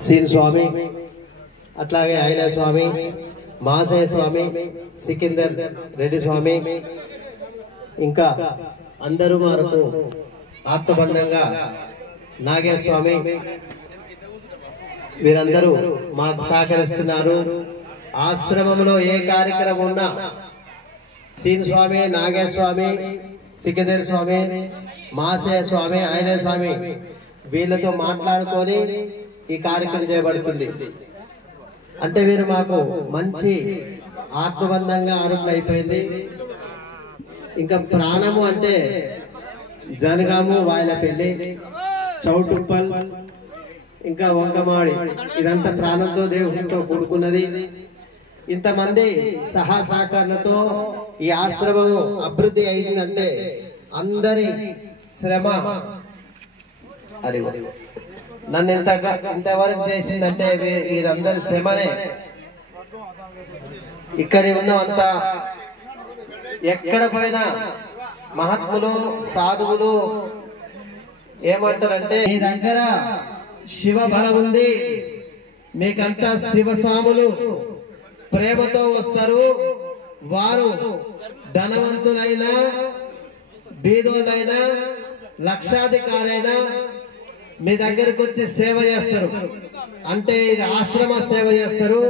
scene स्वामी अट्लागे आयला स्वामी मासय स्वामी सिकिंदर रेड्डी स्वामी Inca अंदरू मारकु आत्मबंधंगा Nagesh स्वामी वीरंदरू माकु सहकरिस्तुन्नारू आश्रमंलो ए कार्यक्रम उन्ना सीन स्वामी नागेश स्वामी सिकिंदर स्वामी मासय स्वामी आयला स्वामी వీళ్ళతో మాట్లాడుకొని ఈ కార్యక్రమం చేయబడుతుంది అంటే వీరు మాకు మంచి ఆత్మబంధంగా ఆరోగ్యం అయిపోయింది ఇంకా ప్రాణము అంటే జనగాము వాయలపల్లి చౌటుప్పల్ ఇంకా వంకమాడి ఇదంతా ప్రాణంతో దేవునితో కూడుకున్నది ఇంతమంది సహకారాలతో ఈ ఆశ్రమం అభివృద్ధి అయిందంటే అందరి శ్రమ अरे నన్ను ఇంతవరకు చేసిందంటే వీరందరి శ్రమనే ఇక్కడ ఉన్నంత ఎక్కడ పోయినా మహాత్ములు సాధువులు ఏమంటారంటే మీ దగ్గర శివ బలం ఉంది మీకంతా శివ స్వాములు ప్రేమతో వస్తారు వారు ధనవంతులైనా బీదోలైనా లక్షాధికారైనా మీ దగ్గరికి వచ్చి సేవ చేస్తారు అంటే ఇది ఆశ్రమ సేవ చేస్తారు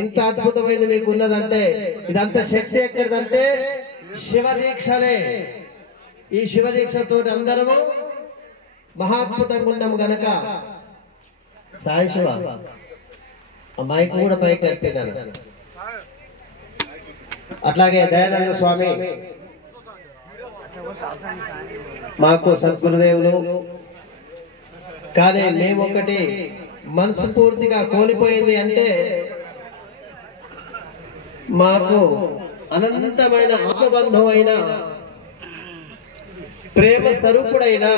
ఇంత అద్భుతమైనది మీకు ఉన్నదంటే ఇదంతా శక్తి ఎక్కడిదంటే శివ దీక్షనే ఈ శివ దీక్షతో అందరము మహాద్భుతంగా ఉన్నాం గనక సాయి శివ మైక్ కూడా పైకి కట్టినాను అట్లాగే దయానంద స్వామి మాకు సద్గురుదేవులు కానీ మేమొకటి మనసు పూర్తిగా కోల్పోయింది అంటే మాకు అనంతమైన ఆత్మబంధమైన ప్రేమ స్వరూపుడైన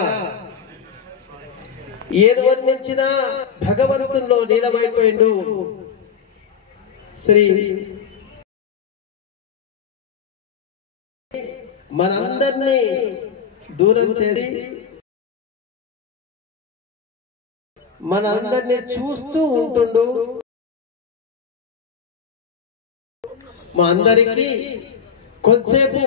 ఏది వర్ణించినా భగవంతుల్లో లీనమైపోయిండు శ్రీ మనందరినీ దూరం చేసి మనందరినీ చూస్తూ ఉంటుండు మా అందరికీ కొంతసేపు